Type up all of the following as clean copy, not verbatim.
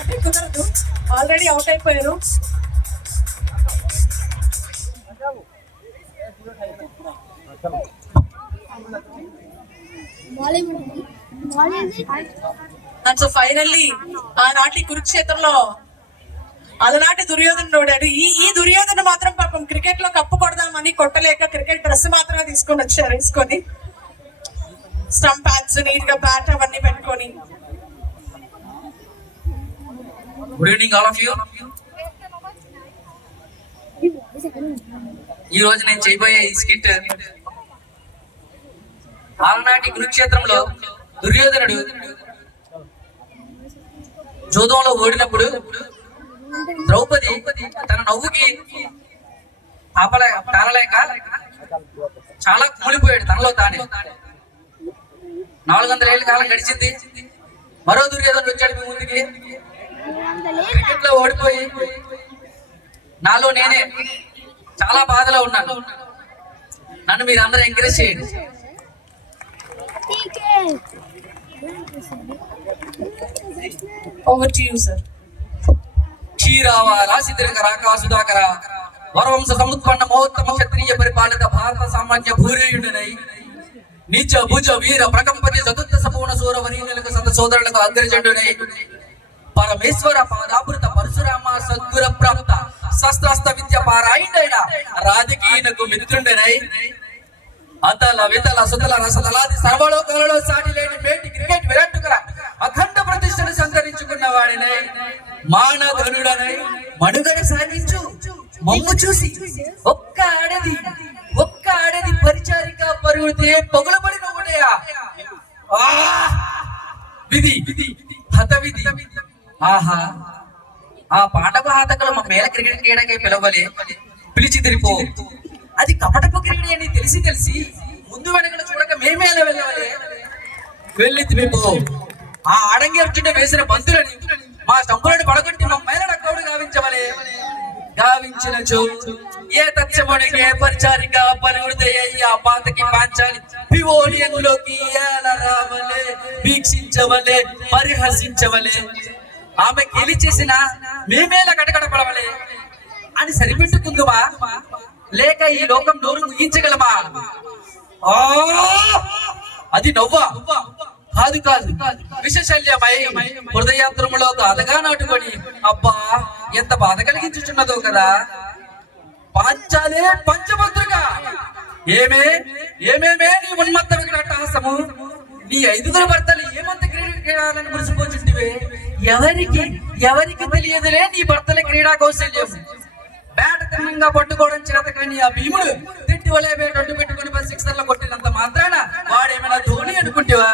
అంటే కుదరదు, already out అయిపోయారు. సో ఫైనల్లీ ఆనాటి కురుక్షేత్రంలో అలనాటి దుర్యోధనుడు ఓడాడు. ఈ దుర్యోధను మాత్రం పాపం క్రికెట్ లో కప్పు కొడదామని కొట్టలేక క్రికెట్ డ్రెస్ మాత్రమే తీసుకొని వచ్చారు, వేసుకొని స్టంప్ ప్యాడ్స్ నీట్ గా బ్యాట్ అవన్నీ పెట్టుకొని. Good evening all of you. ఈ రోజు నేను చేయబోయే ఈ స్కిట్ ఆలనాటి కురుక్షేత్రంలో దుర్యోధనుడు జూదంలో ఓడినప్పుడు ద్రౌపది తన నవ్వుకి తాళలేక చాలా కూలిపోయాడు తనలో తానే. 400 ఏళ్ళ కాలం గడిచింది. మరో దుర్యోధనుడు వచ్చాడు మీ ముందుకి. క్రికెట్ లో ఓడిపోయి నాలో నేనే చాలా బాధలో ఉన్నాను. నన్ను మీరు అందరూ ఎంకరేజ్ చేయండి. Over to you sir. క్షీరావ రాశిద్రక రాకా సుధాకర వరవంశ సముత్పన్న మహోత్తమ క్షత్రియ పరిపాలిత భారత సామాన్య భూరేయుడనై నీచ భుజ వీర ప్రకంపతి చతుర్థ సపూర్ణ సూరవరీనులకు సత సోదరులకు అగ్రజండునై పరమేశ్వర పాదామృత పరశురామ సద్గుర ప్రాప్త శస్త్రాస్త్ర విద్య పారాయణైన రాజకీయనకు మిత్రుండనై అతల వితల సుతల రసతలాది సర్వలోకాలలో సాటి లేని మేటి క్రికెట్ విరాట్టుకర అఖండ ప్రతిష్టను సంతరించుకున్న వాడినై మానధనుడనై మనుగడ సాగించు మమ్ము చూసి ఒక్క ఆడది పరిచారిక పరుగుతే పొగలబడిన ఉండయా విధి హత విధి. ఆహా, ఆ పాఠపాతకులు మా మేల క్రికెట్ క్రీడకే పిలిచి తిరిపో. అది కపటపు క్రీడ అని తెలిసి ముందు వెనకలు చూడక మేమేలా వెళ్ళి తిరిపో. ఆ ఆడంగి అర్జున వేసిన బంతులని మా స్టంపులను పడగొట్టి మా మేల కౌడు గావించిన చో ఏ తత్సమునికే పరిచారిక పరుగుదయ్యా పాతకి పాంచాలి పివోలియంలోకి ఏలరావలే వీక్షించవలే పరిహసించవలే. ఆమె గెలిచేసిన మేమేలా కటకడపడవలే అని సరిపెట్టుకుందుమా, లేక ఈ లోకం నోరు ముగించగలమా? అది నవ్వా కాదు విషశల్యమై హృదయాంతరములో గాథగా నాటుకొని అబ్బా ఎంత బాధ కలిగించుచున్నదో కదా. పాంచాలే పంచభద్రగా ఏమేమే నీ ఉన్మత్త వికటాటహాసము. నీ 5 భర్తలు ఏమంత క్రీడాలని మురిసిపోచుంటివే. ఎవరికి తెలియదులే నీ భర్తల క్రీడా కౌశల్యం. బ్యాట్ తిన్నంగా పట్టుకోవడం చేత కానీ ఆ భీముడు తిట్టి వలే అడ్డు పెట్టుకుని 10 సిక్సర్లు కొట్టినంత మాత్రాన వాడేమైనా ధోని అనుకుంటేవా?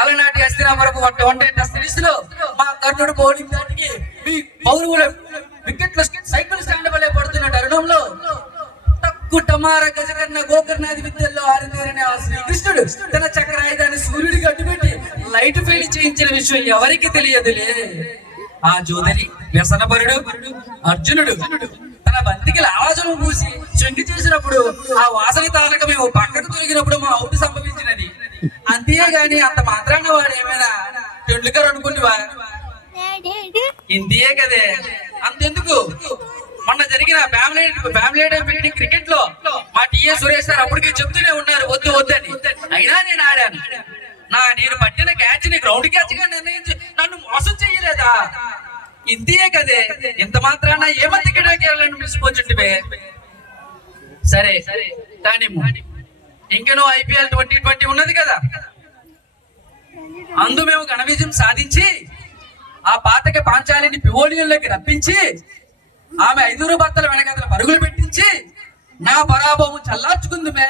అలనాటి హస్తినాపురపు 1 టెస్ట్ సిరీస్ లో మా కర్ణుడు బౌలింగ్ దాటికి మీ పౌరుల వికెట్ల సైకిల్ స్టాండ్ వలే పడుతున్న తరుణంలో తక్కు టమార గజకర్ణ గోకర్ణాది విద్యల్లో ఆరితేరని ఆ శ్రీకృష్ణుడు తన చక్రాయుధాన్ని సూర్యుడికి అడ్డుపెట్టి లైట్ ఫెయిల్ చేయించిన విషయం ఎవరికి తెలియదులే. ఆ జోదని వ్యసనపరుడు అర్జునుడు తన బంతికి లావాజనం పూసి శంకి చేసినప్పుడు ఆ వాసన తాలక మేము పక్కకు తొలగినప్పుడు మా అవుట్ సంభవించినది. అంతేగాని అంత మాత్రాన వాడు ఏమైనా టెండూల్కర్ అనుకుంటువా? ఇంతే కదే. అంతెందుకు, మొన్న జరిగిన ఫ్యామిలీ డే క్రికెట్ లో మా టీఏ సురేష్ గారు అప్పటికే చెప్తూనే ఉన్నారు వద్దని. అయినా నేను ఆడాను. నేను పట్టిన క్యాచ్ ని గ్రౌండ్ క్యాచ్ గా నిర్ణయించి నన్ను మోసం చెయ్యలేదా? ఇంతే కదే. ఇంత మాత్రాన ఏమంది క్రీడాకారులను మిసిపోచుంటివే. సరే కానీ ఇంకనూ IPL 2020 ఉన్నది కదా. అందు మేము ఘన విజయం సాధించి ఆ పాతక పాంచాలిని పివోలియంలోకి రప్పించి ఆమె 5 భర్తల వెనకాతల పరుగులు పెట్టించి నా పరాభవం చల్లార్చుకుంది మే.